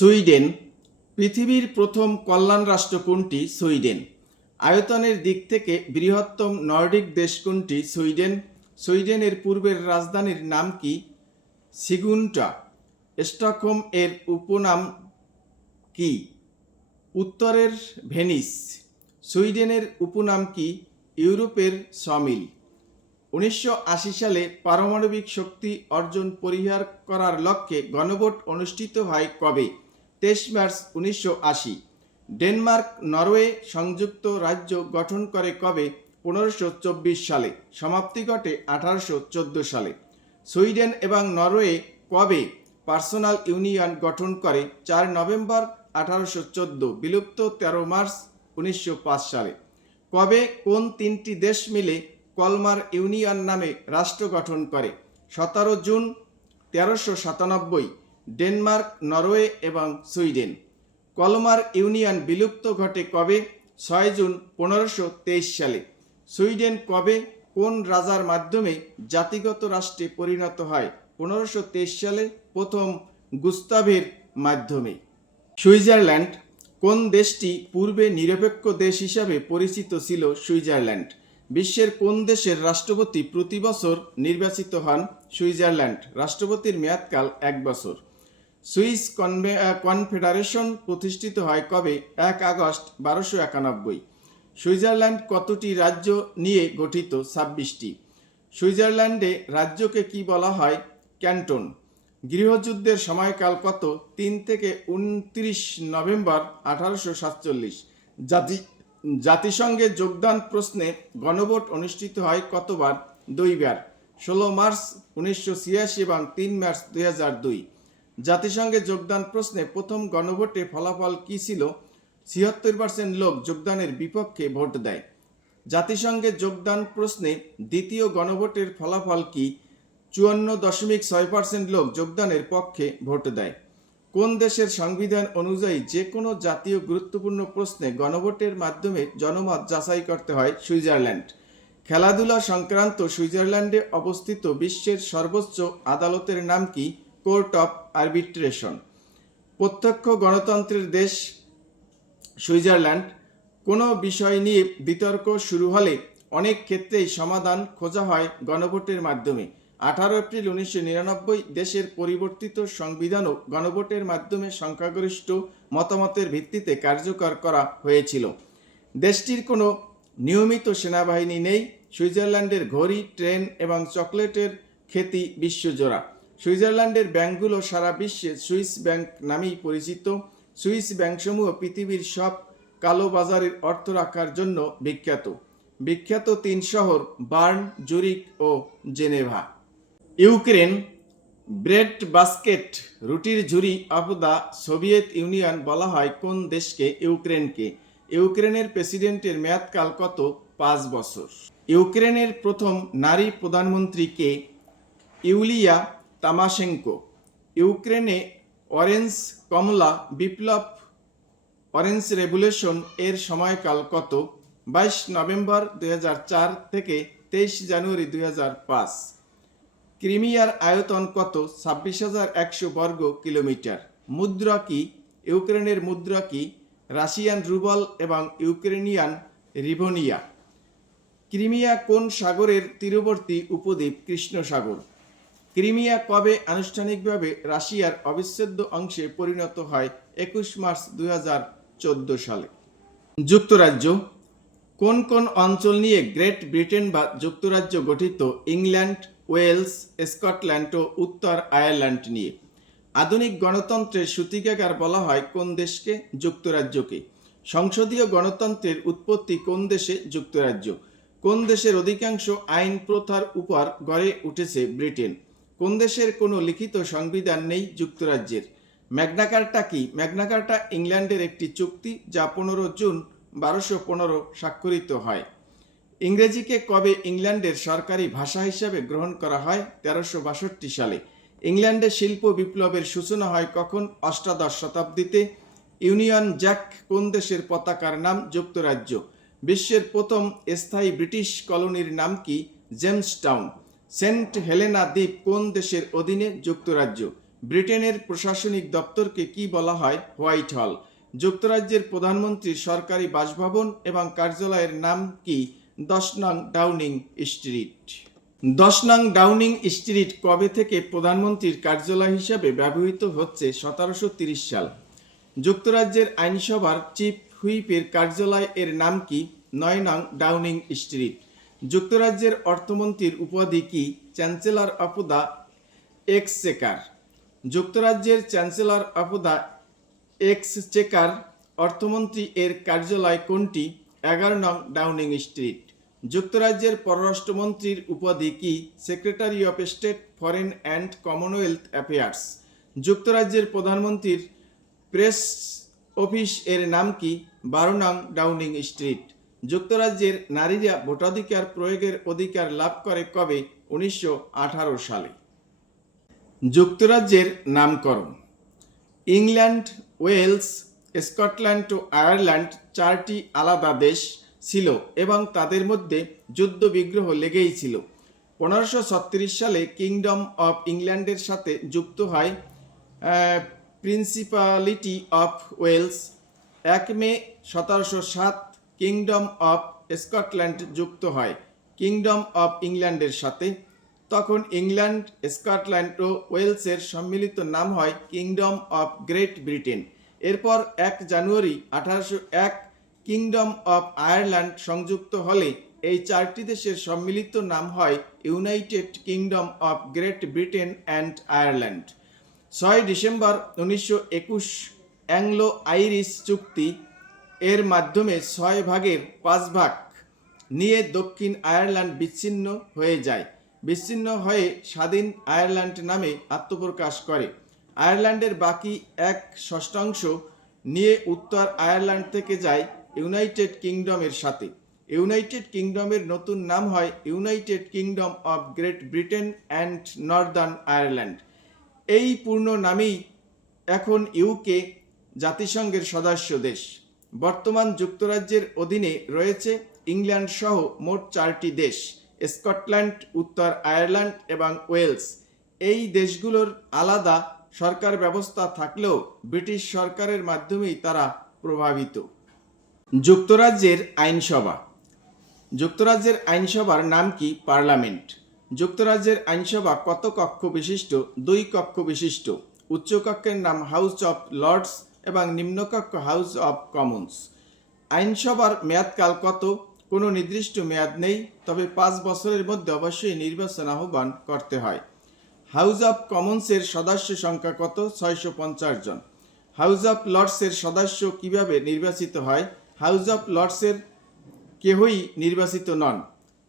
Sweden. পৃথিবীর প্রথম কল্যাণ রাষ্ট্র কোনটি? সুইডেন। আয়তনের দিক থেকে বৃহত্তম নর্ডিক দেশ কোনটি? সুইডেন। সুইডেনের পূর্বের রাজধানীর নাম কি? সিগুন্টা। স্টকহোম এর উপনাম কি? উত্তরের ভেনিস। সুইডেনের উপনাম কি? ইউরোপের সমিল। 1980 সালে পারমাণবিক শক্তি অর্জন পরিহার করার লক্ষ্যে গণভোট অনুষ্ঠিত হয় কবে? 23 মার্চ 1980। ডেনমার্ক নরওয়ে সংযুক্ত রাজ্য গঠন করে কবে? 1524 সালে। সমাপ্তি ঘটে 1814 সালে। সুইডেন এবং নরওয়ে কবে পার্সোনাল ইউনিয়ন গঠন করে? 4 নভেম্বর 1814। বিলুপ্ত 13 মার্চ 1905 সালে। কবে কোন তিনটি দেশ মিলে কলমার ইউনিয়ন নামে রাষ্ট্র গঠন করে? 17 জুন 1397। ডেনমার্ক, নরওয়ে এবং সুইডেন। কলমার ইউনিয়ন বিলুপ্ত ঘটে কবে? 6 জুন 1523 সালে। সুইডেন কবে কোন রাজার মাধ্যমে জাতিগত রাষ্ট্রে পরিণত হয়? 1523 সালে প্রথম গুস্তাভের মাধ্যমে। সুইজারল্যান্ড। কোন দেশটি পূর্বে নিরপেক্ষ দেশ হিসাবে পরিচিত ছিল? সুইজারল্যান্ড। বিশ্বের কোন দেশের রাষ্ট্রপতি প্রতি বছর নির্বাচিত হন? সুইজারল্যান্ড। রাষ্ট্রপতির মেয়াদকাল 1 বছর। সুইস কনফেডারেশন প্রতিষ্ঠিত হয় কবে? 1 আগস্ট 1291। সুইজারল্যান্ড কতটি রাজ্য নিয়ে গঠিত? 26টি। সুইজারল্যান্ডে রাজ্যকে কি বলা হয়? ক্যান্টন। গৃহযুদ্ধের সময়কাল কত? 3 থেকে 29 নভেম্বর 1847। জাতিসংঘে যোগদান প্রশ্নে গণভোট অনুষ্ঠিত হয় কতবার? 2 বার। 16 মার্চ 1986 এবং 3 মার্চ 2002। জাতিসংঘে যোগদান প্রশ্নে প্রথম গণভোটে ফলাফল কি ছিল? 76% লোক যোগদানের বিপক্ষে ভোট দেয়। জাতিসংঘে যোগদান প্রশ্নে দ্বিতীয় গণভোটের ফলাফল কি? 54.6% লোক যোগদানের পক্ষে ভোট দেয়। কোন দেশের সংবিধান অনুযায়ী যে কোনো জাতীয় গুরুত্বপূর্ণ প্রশ্নে গণভোটের মাধ্যমে জনমত যাচাই করতে হয়? সুইজারল্যান্ড। খেলাধুলা সংক্রান্ত সুইজারল্যান্ডে অবস্থিত বিশ্বের সর্বোচ্চ আদালতের নাম কি? Court of arbitration. প্রত্যক্ষ গণতন্ত্রের দেশ সুইজারল্যান্ড। কোনো বিষয় নিয়ে বিতর্ক শুরু হলে অনেক ক্ষেত্রেই সমাধান খোঁজা হয় গণভোটের মাধ্যমে। 18 এপ্রিল 1999 দেশের পরিবর্তিত সংবিধানও গণভোটের মাধ্যমে সংখ্যাগরিষ্ঠ মতামতের ভিত্তিতে কার্যকর করা হয়েছিল। দেশটির কোনো নিয়মিত সেনাবাহিনী নেই। সুইজারল্যান্ডের ঘড়ি, ট্রেন এবং চকলেটের খ্যাতি বিশ্বজোড়া। সুইজারল্যান্ডের ব্যাংকগুলো সারা বিশ্বে সুইস ব্যাংক নামেই পরিচিত। সুইস ব্যাংকসমূহ পৃথিবীর সব কালোবাজারের অর্থ রাখার জন্য বিখ্যাত। বিখ্যাত 3 শহর বার্ন, জুরিক ও জেনেভা। ইউক্রেন। ব্রেড বাস্কেট, রুটির ঝুড়ি অফ দ্য সোভিয়েত ইউনিয়ন বলা হয় কোন দেশকে? ইউক্রেনকে। ইউক্রেনের প্রেসিডেন্টের মেয়াদকাল কত? 5 বছর। ইউক্রেনের প্রথম নারী প্রধানমন্ত্রী কে? ইউলিয়া তামাশেঙ্কো। ইউক্রেনে অরেঞ্জ কমলা বিপ্লব, অরেঞ্জ রেভলিউশন এর সময়কাল কত? 22 নভেম্বর 2004 থেকে 23 জানুয়ারি 2005। ক্রিমিয়ার আয়তন কত? 26,100 বর্গ কিলোমিটার। মুদ্রা কি? ইউক্রেনের মুদ্রা কি? রাশিয়ান রুবল এবং ইউক্রেনিয়ান রিভনিয়া। ক্রিমিয়া কোন সাগরের তীরবর্তী উপদ্বীপ? কৃষ্ণ সাগর। ক্রিমিয়া কবে আনুষ্ঠানিকভাবে রাশিয়ার অবিচ্ছেদ্য অংশে পরিণত হয়? 21 মার্চ 2014 সালে। যুক্তরাজ্য। কোন কোন অঞ্চল নিয়ে গ্রেট ব্রিটেন বা যুক্তরাজ্য গঠিত? ইংল্যান্ড, ওয়েলস, স্কটল্যান্ড ও উত্তর আয়ারল্যান্ড নিয়ে। আধুনিক গণতন্ত্রের সূতিকাগার বলা হয় কোন দেশকে? যুক্তরাজ্যকে। সংসদীয় গণতন্ত্রের উৎপত্তি কোন দেশে? যুক্তরাজ্য। কোন দেশের অধিকাংশ আইন প্রথার উপর গড়ে উঠেছে? ব্রিটেন। কোন দেশের কোনো লিখিত সংবিধান নেই? যুক্তরাজ্যের। ম্যাগনা কার্টা কি? ম্যাগনা কার্টা ইংল্যান্ডের একটি চুক্তি যা 15 জুন 1215 স্বাক্ষরিত হয়। ইংরেজিকে কবে ইংল্যান্ডের সরকারি ভাষা হিসাবে গ্রহণ করা হয়? 1362 সালে। ইংল্যান্ডে শিল্প বিপ্লবের সূচনা হয় কখন? 18 শতাব্দীতে। ইউনিয়ন জ্যাক কোন দেশের পতাকার নাম? যুক্তরাজ্য। বিশ্বের প্রথম স্থায়ী ব্রিটিশ কলোনির নাম কি? James town. সেন্ট হেলেনা দ্বীপ কোন দেশের অধীনে? যুক্তরাজ্য। ব্রিটেনের প্রশাসনিক দপ্তরকে কি বলা হয়? হোয়াইট হল। যুক্তরাজ্যের প্রধানমন্ত্রীর সরকারি বাসভবন এবং কার্যালয়ের নাম কি? 10 নং ডাউনিং স্ট্রিট। 10 নং ডাউনিং স্ট্রিট কবে থেকে প্রধানমন্ত্রীর কার্যালয় হিসাবে ব্যবহৃত হচ্ছে? 1730 সাল। যুক্তরাজ্যের আইনসভার চিফ হুইপের কার্যালয় এর নাম কি? 9 নং ডাউনিং স্ট্রিট। যুক্তরাজ্যের অর্থমন্ত্রীর উপাধি কি? Chancellor of the Exchequer. যুক্তরাজ্যের চ্যান্সেলর অফ দ্য এক্সচেকার অর্থমন্ত্রী এর কার্যালয় কোনটি? 11 নং ডাউনিং স্ট্রিট। যুক্তরাজ্যের পররাষ্ট্রমন্ত্রীর উপাধি কি? Secretary of state, foreign and Commonwealth affairs. যুক্তরাজ্যের প্রধানমন্ত্রীর প্রেস অফিস এর নাম কি? 12 নং ডাউনিং স্ট্রিট। যুক্তরাজ্যের নারীরা ভোটাধিকার প্রয়োগের অধিকার লাভ করে কবে? 1918 সালে। যুক্তরাজ্যের নামকরণ। ইংল্যান্ড, ওয়েলস, স্কটল্যান্ড ও আয়ারল্যান্ড 4টি আলাদা দেশ ছিল এবং তাদের মধ্যে যুদ্ধ বিগ্রহ লেগেই ছিল। 1536 সালে কিংডম অফ ইংল্যান্ডের সাথে যুক্ত হয় প্রিন্সিপালিটি অফ ওয়েলস। 1 মে 1707 কিংডম অফ স্কটল্যান্ড যুক্ত হয় কিংডম অফ ইংল্যান্ডের সাথে। তখন ইংল্যান্ড, স্কটল্যান্ড ও ওয়েলসের সম্মিলিত নাম হয় কিংডম অফ গ্রেট ব্রিটেন। এরপর 1 জানুয়ারি 1801 কিংডম অফ আয়ারল্যান্ড সংযুক্ত হলে এই 4টি দেশের সম্মিলিত নাম হয় United kingdom of great Britain and Ireland. 6 December 1921 Anglo Irish চুক্তি এর মাধ্যমে 6 ভাগের 5 ভাগ নিয়ে দক্ষিণ আয়ারল্যান্ড বিচ্ছিন্ন হয়ে যায়। বিচ্ছিন্ন হয়ে স্বাধীন আয়ারল্যান্ড নামে আত্মপ্রকাশ করে। আয়ারল্যান্ডের বাকি 1/6 নিয়ে উত্তর আয়ারল্যান্ড থেকে যায় ইউনাইটেড কিংডমের সাথে। ইউনাইটেড কিংডমের নতুন নাম হয় United kingdom of great Britain and Northern Ireland. এই পূর্ণ নামেই এখন ইউকে জাতিসংঘের সদস্য দেশ। বর্তমান যুক্তরাজ্যের অধীনে রয়েছে ইংল্যান্ড সহ মোট 4টি দেশ, স্কটল্যান্ড, উত্তর আয়ারল্যান্ড এবং ওয়েলস। এই দেশগুলোর আলাদা সরকার ব্যবস্থা থাকলেও ব্রিটিশ সরকারের মাধ্যমেই তারা প্রভাবিত। যুক্তরাজ্যের আইনসভা। যুক্তরাজ্যের আইনসভার নাম কি? পার্লামেন্ট। যুক্তরাজ্যের আইনসভা কত কক্ষ বিশিষ্ট? 2 কক্ষ বিশিষ্ট। উচ্চ কক্ষের নাম হাউস অফ লর্ডস এবং নিম্নকক্ষ হাউস অফ কমন্স। আইনসভার মেয়াদকাল কত? কোনো নির্দিষ্ট মেয়াদ নেই, তবে 5 বছরের মধ্যে অবশ্যই নির্বাচন আহ্বান করতে হয়। হাউস অফ কমন্সের সদস্য সংখ্যা কত? 650 জন। হাউস অফ লর্ডসের সদস্য কিভাবে নির্বাচিত হয়? হাউস অফ লর্ডসের কেউই নির্বাচিত নন।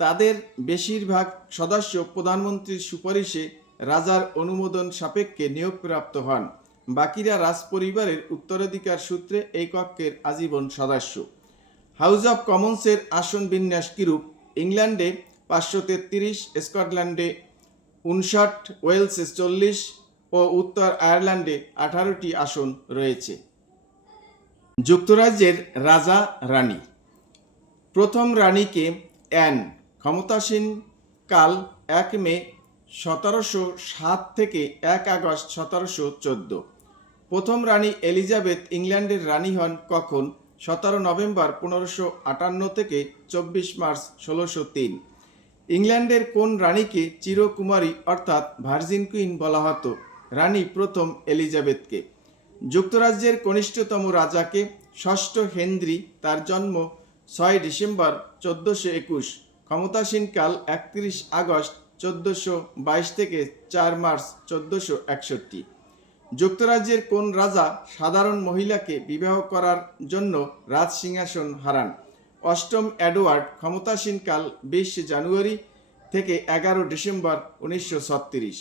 তাদের বেশিরভাগ সদস্য প্রধানমন্ত্রীর সুপারিশে রাজার অনুমোদন সাপেক্ষে নিয়োগপ্রাপ্ত হন। বাকিরা রাজপরিবারের উত্তরাধিকার সূত্রে এই কক্ষের আজীবন সদস্য। হাউস অফ কমন্সের আসন বিন্যাস কিরূপ? ইংল্যান্ডে 533, স্কটল্যান্ডে 59, ওয়েলসে 40 ও উত্তর আয়ারল্যান্ডে 18টি আসন রয়েছে। যুক্তরাজ্যের রাজা রানী। প্রথম রানীকে অ্যান, ক্ষমতাসীন কাল 1 মে 1707 থেকে 1 আগস্ট 1714। প্রথম রানী এলিজাবেথ ইংল্যান্ডের রানী হন কখন? 17 নভেম্বর 1558 থেকে 24 মার্চ 1603। ইংল্যান্ডের কোন রানীকে চিরকুমারী অর্থাৎ ভার্জিন কুইন বলা হতো? রানী প্রথম এলিজাবেথকে। যুক্তরাজ্যের কনিষ্ঠতম রাজাকে? 6ষ্ঠ হেনরি, তার জন্ম 6 ডিসেম্বর 1421, ক্ষমতাসীনকাল 31 আগস্ট 1422 থেকে 4 মার্চ 1461। যুক্তরাজ্যের কোন রাজা সাধারণ মহিলাকে বিবাহ করার জন্য রাজসিংহাসন হারান? 8ম এডওয়ার্ড, ক্ষমতাসীনকাল 20 জানুয়ারি থেকে 11 ডিসেম্বর 1936।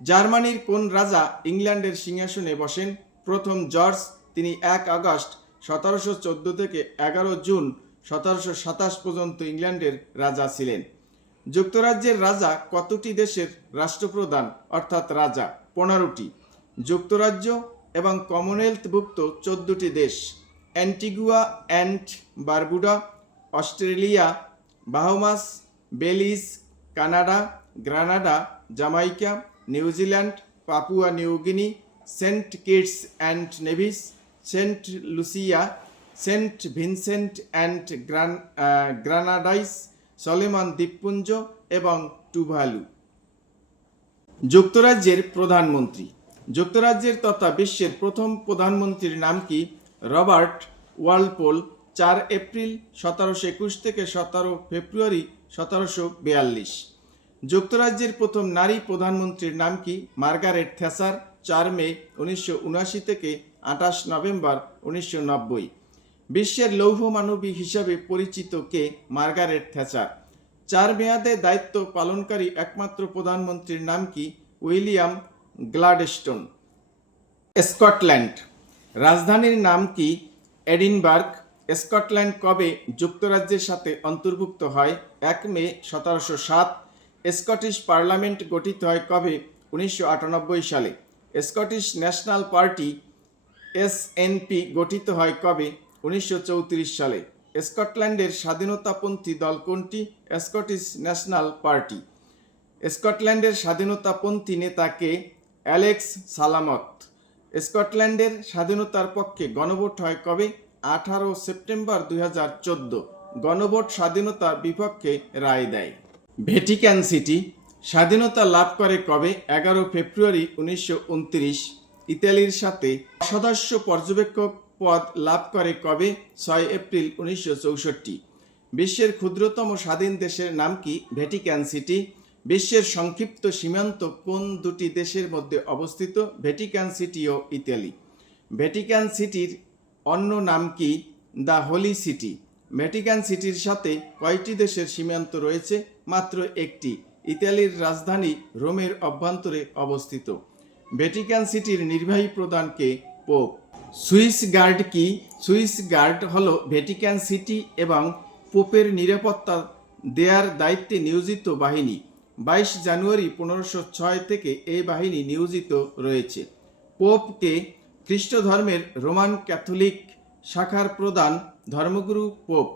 জার্মানির কোন রাজা ইংল্যান্ডের সিংহাসনে বসেন? প্রথম জর্জ, তিনি 1 আগস্ট 1714 থেকে 11 জুন 1727 পর্যন্ত ইংল্যান্ডের রাজা ছিলেন। যুক্তরাজ্যের রাজা কতটি দেশের রাষ্ট্রপ্রধান অর্থাৎ রাজা? 15টি। যুক্তরাজ্য এবং কমনওয়েলথভুক্ত 14টি দেশ: Antigua and Barbuda, Australia, Bahamas, Belize, Canada, Grenada, Jamaica, New Zealand, Papua New Guinea, Saint Kitts and Nevis, Saint Lucia, Saint Vincent and Grenadines, Solomon দ্বীপপুঞ্জ এবং টুভালু। যুক্তরাজ্যের প্রধানমন্ত্রী। যুক্তরাজ্যের তথা বিশ্বের প্রথম প্রধানমন্ত্রীর নাম কি? রবার্ট ওয়ালপোল, 4 এপ্রিল 1721 থেকে 17 ফেব্রুয়ারি 1742। যুক্তরাজ্যের প্রথম নারী প্রধানমন্ত্রীর নাম কি? মার্গারেট থ্যাচার, 4 মে 1979 থেকে 28 নভেম্বর 1990। বিশ্বের লৌহ মানবী হিসাবে পরিচিত কে? Margaret Thatcher. 4 মেয়াদে দায়িত্ব পালনকারী একমাত্র প্রধানমন্ত্রীর নাম কি? উইলিয়াম গ্লাডস্টোন। স্কটল্যান্ড। রাজধানীর নাম কি? এডিনবার্গ। স্কটল্যান্ড কবে যুক্তরাজ্যের সাথে অন্তর্ভুক্ত হয়? 1 মে 1707। স্কটিশ পার্লামেন্ট গঠিত হয় কবে? 1998 সালে। স্কটিশ ন্যাশনাল পার্টি এসএনপি গঠিত হয় কবে? 1934 সালে। স্কটল্যান্ডের স্বাধীনতাপন্থী দল কোনটি? Scottish national party. স্কটল্যান্ডের স্বাধীনতাপন্থী নেতা কে? অ্যালেক্স সালামত। স্কটল্যান্ডের স্বাধীনতার পক্ষে গণভোট হয় কবে? 18 সেপ্টেম্বর 2014। গণভোট স্বাধীনতার বিপক্ষে রায় দেয়। ভ্যাটিকান সিটি স্বাধীনতা লাভ করে কবে? 11 ফেব্রুয়ারি 1929। ইতালির সাথে সদস্য পর্যবেক্ষক পদ লাভ করে কবে? 6 এপ্রিল 1964। বিশ্বের ক্ষুদ্রতম স্বাধীন দেশের নাম কি? Vatican city. বিশ্বের সংক্ষিপ্ত সীমান্ত কোন দুটি দেশের মধ্যে অবস্থিত? ভ্যাটিকান সিটি ও ইতালি। ভ্যাটিকান সিটির অন্য নাম কি? The Holi city. ভ্যাটিকান সিটির সাথে কয়টি দেশের সীমান্ত রয়েছে? মাত্র একটি। ইতালির রাজধানী রোমের অভ্যন্তরে অবস্থিত। ভ্যাটিকান সিটির নির্বাহী প্রধান কে? পোপ। সুইস গার্ড কি? সুইস গার্ড হল ভ্যাটিকান সিটি এবং পোপের নিরাপত্তা দেয়ার দায়িত্বে নিয়োজিত বাহিনী। 22 জানুয়ারি 1506 থেকে এই বাহিনী নিয়োজিত রয়েছে। পোপকে খ্রিস্ট ধর্মের রোমান ক্যাথলিক শাখার প্রধান ধর্মগুরু পোপ।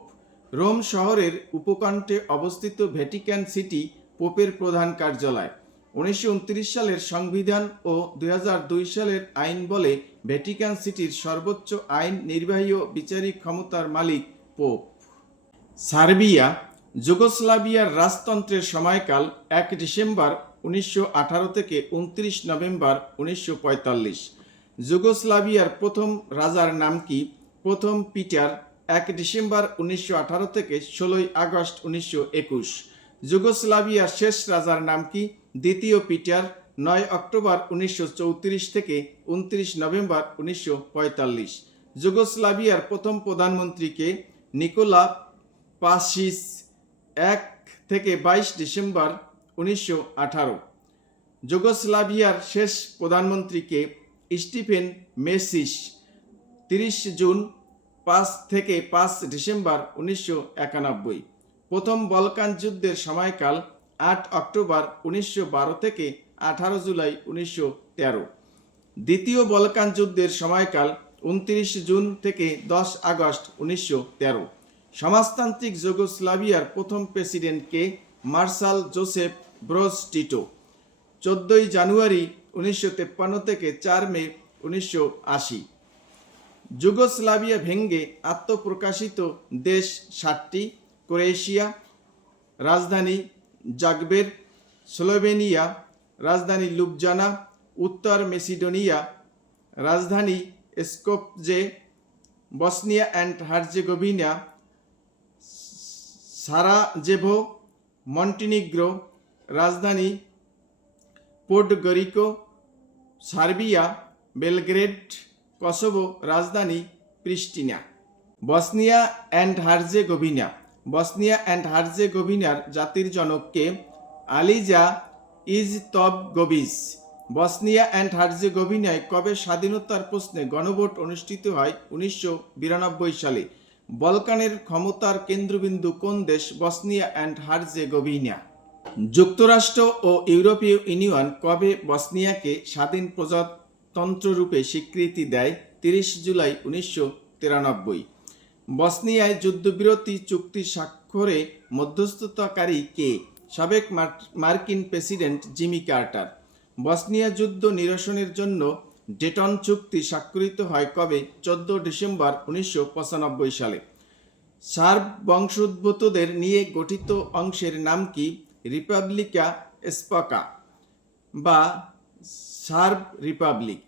রোম শহরের উপকণ্ঠে অবস্থিত ভ্যাটিকান সিটি পোপের প্রধান কার্যালয়। 1929 সালের সংবিধান ও 2002 সালের আইন বলে ভ্যাটিকান সিটির সর্বোচ্চ আইন নির্বাহী ও বিচারিক ক্ষমতার মালিক পোপ। সার্বিয়া। যুগোস্লাভিয়ার রাজতন্ত্রের সময়কাল 1 ডিসেম্বর 1918 থেকে 29 নভেম্বর 1945। যুগোস্লাভিয়ার প্রথম রাজার নাম কি? প্রথম পিটার, 1 ডিসেম্বর 1918 থেকে 16 আগস্ট 1921। যুগোস্লাভিয়ার শেষ রাজার নাম কি? দ্বিতীয় পিটার, 9 অক্টোবর 1934 থেকে 29 নভেম্বর 1945। যুগোস্লাভিয়ার প্রথম প্রধানমন্ত্রী কে? নিকোলা পাসিচ, 1 থেকে 22 ডিসেম্বর 1918। যুগোস্লাভিয়ার শেষ প্রধানমন্ত্রী কে? স্টিফেন মেসিচ, 30 জুন 5 থেকে 5 ডিসেম্বর 1991। প্রথম বলকান যুদ্ধের সময়কাল 8 অক্টোবর 1912 থেকে 18 জুলাই 1913। দ্বিতীয় বলকান যুদ্ধের সময়কাল 29 জুন থেকে 10 আগস্ট 1913। সমাজতান্ত্রিক যুগোস্লাভিয়ার প্রথম প্রেসিডেন্ট কে? Marshal Joseph Broz Tito, 14 January 1953 থেকে 4 মে 1980। যুগোস্লাভিয়া ভেঙে আত্মপ্রকাশিত দেশ 7টি। ক্রোয়েশিয়া, রাজধানী জাগরেব। স্লোভেনিয়া, রাজধানী লুবজানা। উত্তর মেসিডোনিয়া, রাজধানী Skopje. Bosnia and Herzegovina, Sarajevo. Montenegro, রাজধানী পোডগরিকো। Serbia, Belgrade. কসোভো, রাজধানী Pristina. Bosnia and Herzegovina. Bosnia and হার্জেগোভিনার জাতির জনক কে? আলিজা ইজতবগোভিচ। বসনিয়া অ্যান্ড হার্জেগোভিনায় কবে স্বাধীনতার প্রশ্নে গণভোট অনুষ্ঠিত হয়? 1992 সালে। বলকানের ক্ষমতার কেন্দ্রবিন্দু কোন দেশ? Bosnia and Herzegovina. যুক্তরাষ্ট্র ও ইউরোপীয় ইউনিয়ন কবে বসনিয়াকে স্বাধীন প্রজাতন্ত্ররূপে স্বীকৃতি দেয়? 30 জুলাই 1993। বসনিয়ায় যুদ্ধবিরতি চুক্তি স্বাক্ষরে মধ্যস্থতাকারী কে? সাবেক মার্কিন প্রেসিডেন্ট জিমি কার্টার। বসনিয়া যুদ্ধ নিরসনের জন্য ডেটন চুক্তি স্বাক্ষরিত হয় কবে? 14 ডিসেম্বর 1995 সালে। সার্ব বংশোদ্ভূতদের নিয়ে গঠিত অংশের নাম কি? রিপাবলিকা স্পকা বা সার্ব রিপাবলিক।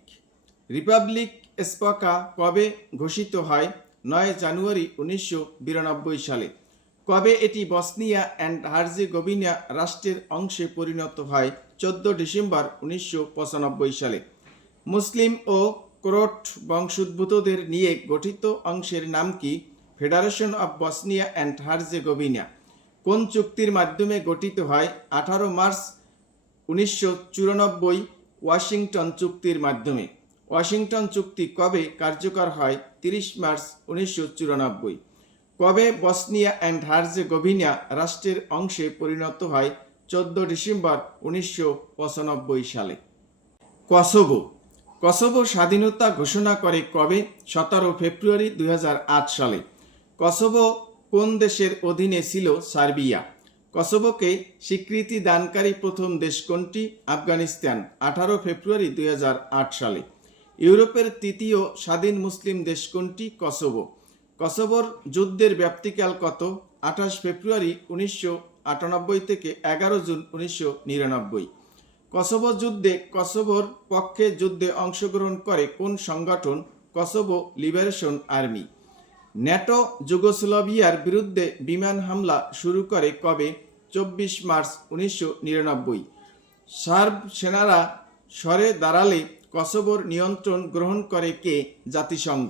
রিপাবলিক স্পকা কবে ঘোষিত হয়? 9 জানুয়ারি 1992 সালে। কবে এটি বসনিয়া অ্যান্ড হার্জেগোভিনা রাষ্ট্রের অংশে পরিণত হয়? 14 ডিসেম্বর 1995 সালে। মুসলিম ও ক্রোট বংশোদ্ভূতদের নিয়ে গঠিত অংশের নাম কি? Federation of Bosnia and Herzegovina. কোন চুক্তির মাধ্যমে গঠিত হয়? 18 মার্চ 1994 ওয়াশিংটন চুক্তির মাধ্যমে। ওয়াশিংটন চুক্তি কবে কার্যকর হয়? 30 মার্চ 1994। কবে বসনিয়া অ্যান্ড হার্জেগোভিনা রাষ্ট্রের অংশে পরিণত হয়? 14 ডিসেম্বর 1995 সালে। কসোভো। কসোভো স্বাধীনতা ঘোষণা করে কবে? 17 ফেব্রুয়ারি 2008 সালে। কসোভো কোন দেশের অধীনে ছিল? সার্বিয়া। কসোভোকে স্বীকৃতি দানকারী প্রথম দেশ কোনটি? আফগানিস্তান, 18 ফেব্রুয়ারি 2008 সালে। ইউরোপের তৃতীয় স্বাধীন মুসলিম দেশ কোনটি? কসোভো। কসোভোর যুদ্ধের ব্যাপ্তিকাল কত? 28 ফেব্রুয়ারি 1998 থেকে 11 জুন 1999। কসোভো যুদ্ধে কসোভোর পক্ষে যুদ্ধে অংশগ্রহণ করে কোন সংগঠন? Kosovo liberation army. ন্যাটো যুগোস্লাভিয়ার বিরুদ্ধে বিমান হামলা শুরু করে কবে? 24 মার্চ 1999। সার্ব সেনারা সরে দাঁড়ালে কসোভোর নিয়ন্ত্রণ গ্রহণ করে কে? জাতিসংঘ।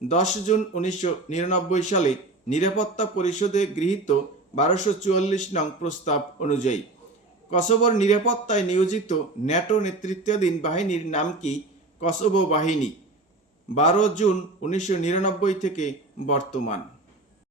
10 জুন 1999 সালে নিরাপত্তা পরিষদে গৃহীত 1244 নং প্রস্তাব অনুযায়ী কসোভোর নিরাপত্তায় নিয়োজিত ন্যাটো নেতৃত্বাধীন বাহিনীর নাম কি? কসোভো বাহিনী। 12 জুন 1999 থেকে বর্তমান।